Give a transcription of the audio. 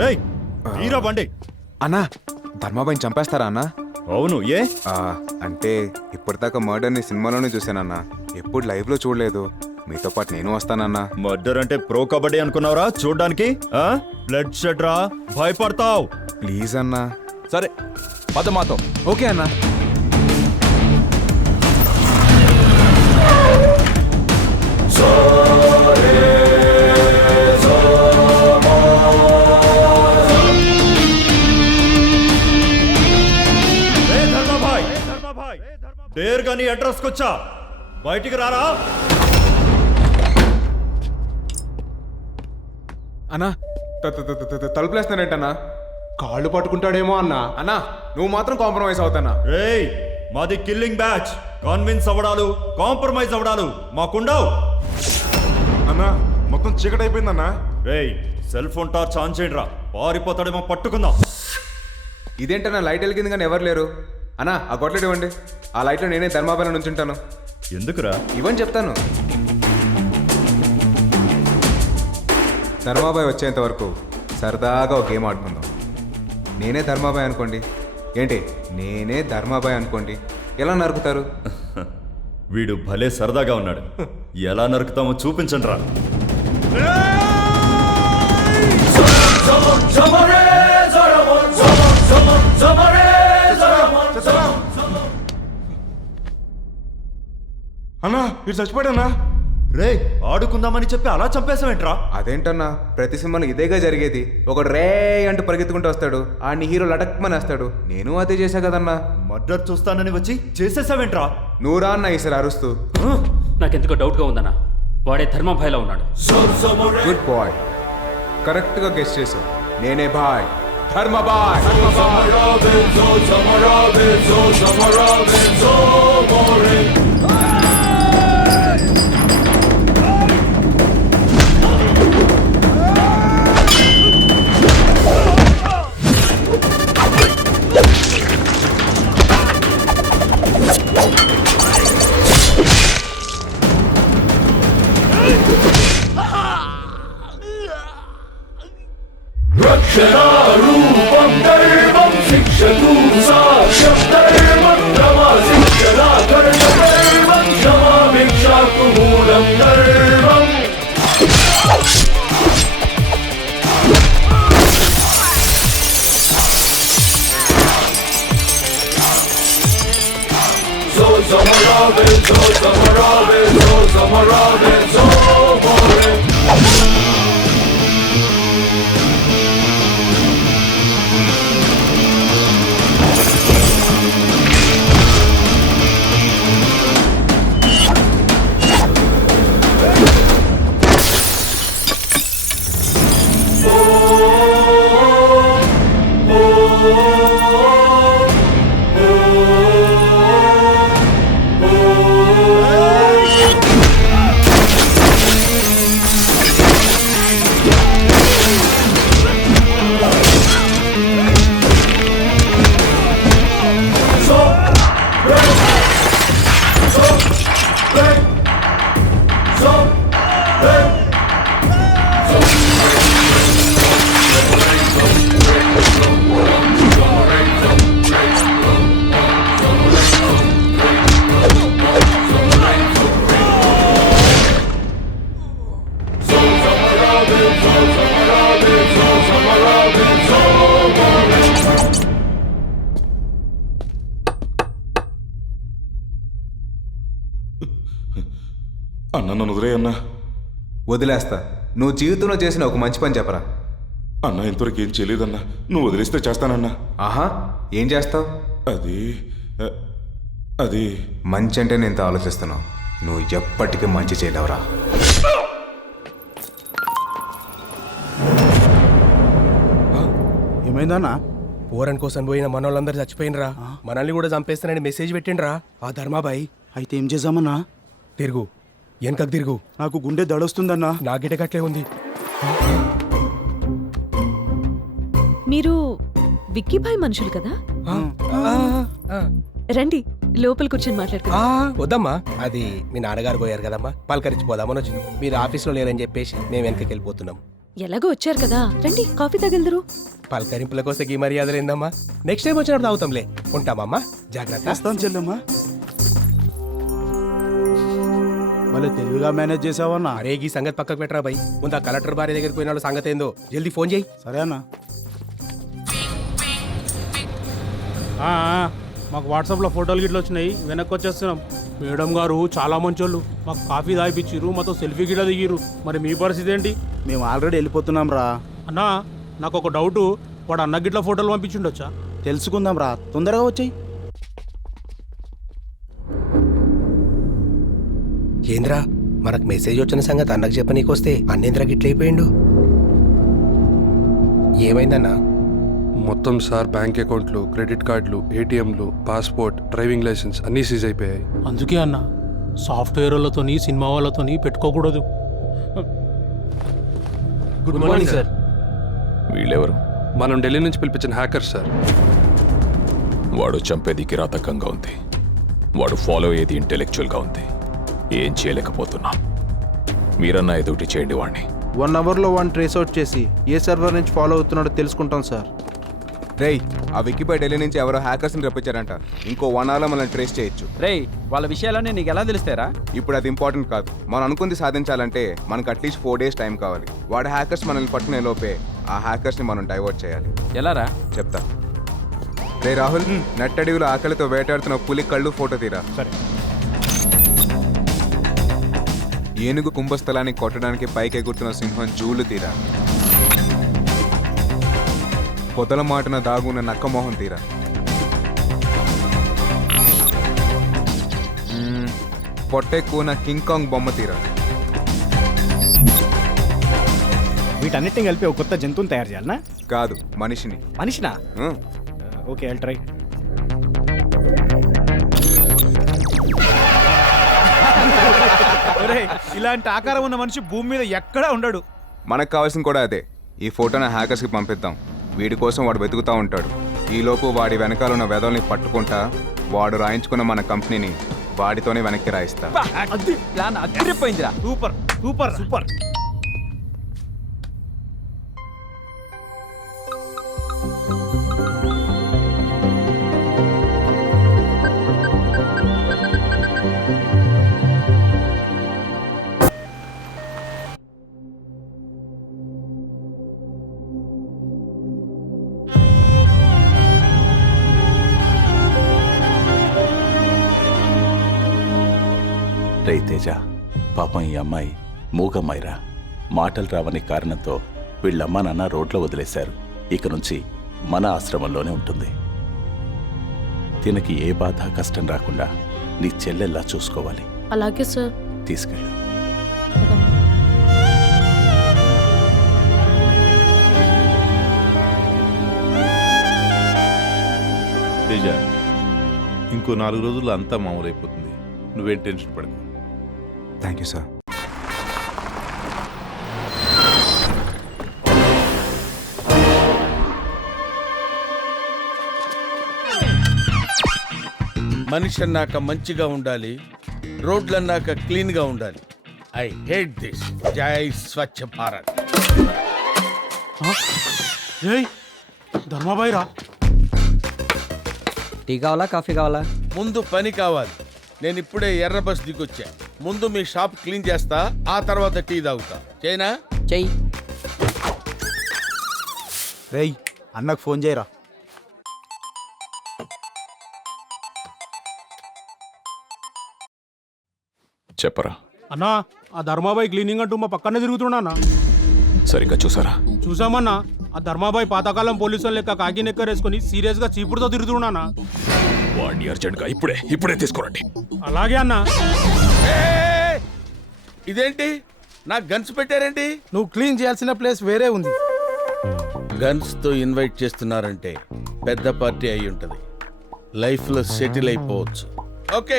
రేయ్ తీరా బండి. అన్నా ధర్మాబాయిని చంపేస్తారా అన్నా? అవును, ఏ అంటే ఇప్పటిదాకా మర్డర్ని సినిమాలోనే చూశానన్నా, ఎప్పుడు లైవ్లో చూడలేదు. మీతో పాటు నేను వస్తానన్నా. మర్డర్ అంటే ప్రో కబడ్డీ అనుకున్నావురా చూడ్డానికి? బ్లడ్ షెడ్ రా, భయపడతావు. ప్లీజ్ అన్నా. సరే పద మాతో. ఓకే అన్నా. డేర్గా నీ అడ్రస్కి వచ్చా, బయటికి రారా. అన్నా తలుపులేస్తానంటన్నా. కాళ్ళు పట్టుకుంటాడేమో అన్నా. అన్నా నువ్వు మాత్రం కాంప్రమైజ్ అవుతానా? రేయ్ మాది కిల్లింగ్ బ్యాచ్, కన్విన్స్ అవ్వడాలు కాంప్రమైజ్ అవ్వడాలు మాకుండవు. అన్నా మొత్తం చీకటి అయిపోయిందన్నా. రేయ్ సెల్ ఫోన్ టార్చ్ ఆన్ చేయండి రా, పారిపోతాడేమో పట్టుకుందాం. ఇదేంటన్నా లైట్ వెలిగింది కానీ ఎవరు లేరు. అన్నా ఆ గొడ్లెట్ ఇవ్వండి, ఆ లైట్లో నేనే ధర్మాబాయిలో నుంచుంటాను. ఎందుకురా? ఇవ్వని చెప్తాను. ధర్మాబాయ్ వచ్చేంత వరకు సరదాగా ఒక గేమ్ ఆడుకుందాం. నేనే ధర్మాబాయ్ అనుకోండి. ఏంటి నేనే ధర్మాబాయ్ అనుకోండి, ఎలా నరుకుతారు? వీడు భలే సరదాగా ఉన్నాడు, ఎలా నరుకుతామో చూపించండి రా. అన్నా మీరు చచ్చిపోయాడన్నా. రే ఆడుకుందామని చెప్పి అలా చంపేసావేంట్రా? అదేంటన్నా ప్రతి సినిమాలో ఇదేగా జరిగేది. ఒకడు రే అంటూ పరిగెత్తుకుంటూ వస్తాడు, ఆడిని హీరో లటక్మని వేస్తాడు. నేను అదే చేశా కదన్నా. మర్డర్ చూస్తానని వచ్చి చేసేసావేంట్రా? నువ్వు రా అన్న ఈసారి అరుస్తూ. నాకెందుకో డౌట్గా ఉందన్న, వాడే ధర్మభాయ్లో ఉన్నాడు. గుడ్ బాయ్, కరెక్ట్గా గెస్ట్ చేసావు. నేనే బాయ్, ధర్మబాయ్. రక్షణారూపం దైవం శిక్షతు సాక్ష్యం దైవం క్రమశిక్షణా కర్ణ దైవం క్షమాభిక్షాకు మూలం దైవం. సో సమరావే సో సమరావే సో సమరావే సో మోరే. అన్న నన్ను వదిలే అన్నా. వదిలేస్తా. నువ్వు జీవితంలో చేసిన ఒక మంచి పని చెప్పరా. అన్న ఇంతవరకు ఏం చేయలేదన్నా, నువ్వు వదిలేస్తే చేస్తానన్నా. ఆహా, ఏం చేస్తావు? అది అది మంచి అంటే నేను ఆలోచిస్తున్నావు. నువ్వు ఎప్పటికీ మంచి చేయలేవురా. ఏమైందన్నా? పోరన్ కోసం పోయిన మనోళ్ళందరూ చచ్చిపోయినరా, మనల్ని కూడా చంపేస్తానని మెసేజ్ పెట్టిండ్రా ఆ ధర్మాబాయి. అయితే ఏం చేద్దామన్నా? తిరుగు, వెనకకు తిరుగు. నాకు గుండె దడొస్తుందన్నా. నా గిటకట్లే ఉంది. మీరు విక్కీభాయ్ మనుషులు కదా? రండి లోపల కూర్చొని మాట్లాడుకుందాం. వద్దమ్మా, అది మీ నాన్నగారు పోయారు కదమ్మా, పలకరించిపోదామని వచ్చింది. మీరు ఆఫీస్లో లేరని చెప్పేసి మేము వెనకకి వెళ్ళిపోతున్నాం. ఎలాగో వచ్చారు కదా రండి కాఫీ తాగెళ్దురు. పలకరింపుల కోసం ఈ మర్యాదలు ఏందమ్మా? నెక్స్ట్ టైం వచ్చినప్పుడు తాగుతాంలే. ఉంటామమ్మా, జాగ్రత్త. వస్తాం చెల్లెమ్మా. భలే తెలివిగా మేనేజ్ చేసావన్నా. అరే ఈ సంగతి పక్కకు పెట్టరా భయ్. ముందు ఆ కలెక్టర్ భార్య దగ్గరికి పోయిన వాళ్ళ సంగతి ఏందో జల్దీ ఫోన్ చేయి. సరే అన్నా. మాకు వాట్సాప్లో ఫోటోలు గిట్ల వచ్చినాయి, వెనక్కి వచ్చేస్తున్నాం. మేడం గారు చాలా మంచోళ్ళు, మాకు కాఫీ తాగిపించారు, మాతో సెల్ఫీ గిట్ల దిగిరు. మరి మీ పరిస్థితి ఏంటి? మేము ఆల్రెడీ వెళ్ళిపోతున్నాం రా. అన్నా నాకు ఒక డౌటు, వాడు అన్న గిట్ల ఫోటోలు పంపించుండొచ్చా? తెలుసుకుందాం రా, తొందరగా వచ్చాయి. ఏంద్రా మనకు మెసేజ్ వచ్చిన సంగతి అన్నకు చెప్పనీకొస్తే అన్నేంద్రా గిట్లయిపోయిండు. ఏమైందన్నా? మొత్తం సార్ బ్యాంక్ అకౌంట్లు, క్రెడిట్ కార్డులు, ఏటీఎంలు, పాస్పోర్ట్, డ్రైవింగ్ లైసెన్స్ అన్నీ సీజ్ అయిపోయాయి. అందుకే అన్న సాఫ్ట్వేర్ వాళ్ళతోని సినిమా వాళ్ళతోని పెట్టుకోకూడదు. Good morning sir. వీళ్ళెవరు? మనం ఢిల్లీ నుంచి పిలిపించిన హ్యాకర్ సార్. వాడు చంపేది కిరాతకంగా ఉంది, వాడు ఫాలో అయ్యేది ఇంటెలెక్చువల్గా ఉంది. ఏం చేయలేకపోతున్నా. మీరన్నా ఎదుటి చేయండి వాడిని. 1 అవర్లో వన్ ట్రేస్ అవుట్ చేసి ఏ సర్వర్ నుంచి ఫాలో అవుతున్నాడో తెలుసుకుంటాం సార్. రేయ్, ఆ విక్కీపై ఢిల్లీ నుంచి ఎవరో హ్యాకర్స్ని రప్పించారంట. ఇంకో 1 అవర్లో మనం ట్రేస్ చేయొచ్చు. రేయ్, వాళ్ళ విషయాలన్నీ నీకు ఎలా తెలుస్తారా? ఇప్పుడు అది ఇంపార్టెంట్ కాదు. మనం అనుకుంది సాధించాలంటే మనకు అట్లీస్ట్ 4 days టైం కావాలి. వాడు హ్యాకర్స్ మనల్ని పట్టుకునే లోపే ఆ హ్యాకర్స్ని మనం డైవర్ట్ చేయాలి. ఎలారా? చెప్తా. రే రాహుల్, నట్టడివిలో ఆకలితో వేటాడుతున్న పులి కళ్ళు ఫోటో తీరా. ఏనుగు కుంభస్థలాన్ని కొట్టడానికి పైకి ఎగురుతున్న సింహం జూలు తీరా. పొదల మాటన దాగున్న నక్కమోహం తీరా. పొట్టెక్కువ కింగ్ కాంగ్ బొమ్మ తీరా. వీటన్నిటిని కలిపి ఒక కొత్త జంతువుని తయారు చేయాలనా? కాదు, మనిషిని. మనిషినా? ఆ. Okay, I'll try. ఇలాంటి ఆకారం ఉన్న మనిషి భూమి మీద ఎక్కడా ఉండడు. మనకు కావాల్సింది కూడా అదే. ఈ ఫోటోని హ్యాకర్స్కి పంపిద్దాం. వీడి కోసం వాడు వెతుకుతూ ఉంటాడు. ఈలోపు వాడి వెనకాల ఉన్న వెదల్ని పట్టుకుంటా వాడు రాయించుకున్న మన కంపెనీని వాడితోనే వెనక్కి రాయిస్తా. ప్లాన్ అదిరిపోయిందిరా. Super super super. రే తేజ, పాపం ఈ అమ్మాయి మూగమ్మాయిరా. మాటలు రావని కారణంతో వీళ్ళమ్మ నాన్న రోడ్లో వదిలేశారు. ఇక నుంచి మన ఆశ్రమంలోనే ఉంటుంది. తినకి ఏ బాధ కష్టం రాకుండా నీ చెల్లెల్లా చూసుకోవాలి. అలాగే సార్. తీసుకెళ్ళు. తేజ, ఇంకో 4 రోజుల్లో అంతా మామూలైపోతుంది. నువ్వేం టెన్షన్ పడకు. Thank you sir. మనిషి అన్నాక మంచిగా ఉండాలి, రోడ్లు అన్నాక క్లీన్గా ఉండాలి. I hate this. జై స్వచ్ఛ భారత్. ధర్మాబాయి రా. టీ కావాలా, కాఫీ కావాలా? ముందు పని కావాలి. నేను ఇప్పుడే ఎర్ర బస్ దిగొచ్చా. ముందు మీ షాప్ క్లీన్ చేస్తా, ఆ తర్వాత టీ తాగుతా. చేయనా? చెయ్యి. రేయ్, అన్నకు ఫోన్ చేయరా. చెప్పరా. అన్నా ఆ ధర్మాబాయి క్లీనింగ్ అంటూ మా పక్కనే తిరుగుతున్నా అన్న. సరిగ్గా చూసారా? చూసామన్నా. ఆ ధర్మాబాయి పాతకాలం పోలీసులు లెక్క కాకి నెక్కరేసుకుని సీరియస్ గా చీపుడుతో తిరుగుతున్నా. వాడిని అర్జెంట్గా ఇప్పుడే తీసుకురండి. అలాగే అన్నా. ఇదేంటి నాకు గన్స్ పెట్టారేంటి? నువ్వు క్లీన్ చేయాల్సిన ప్లేస్ వేరే ఉంది. గన్స్ తో ఇన్వైట్ చేస్తున్నారంటే పెద్ద పార్టీ అయి ఉంటది. లైఫ్ లో సెటిల్ అయిపోవచ్చు. ఓకే.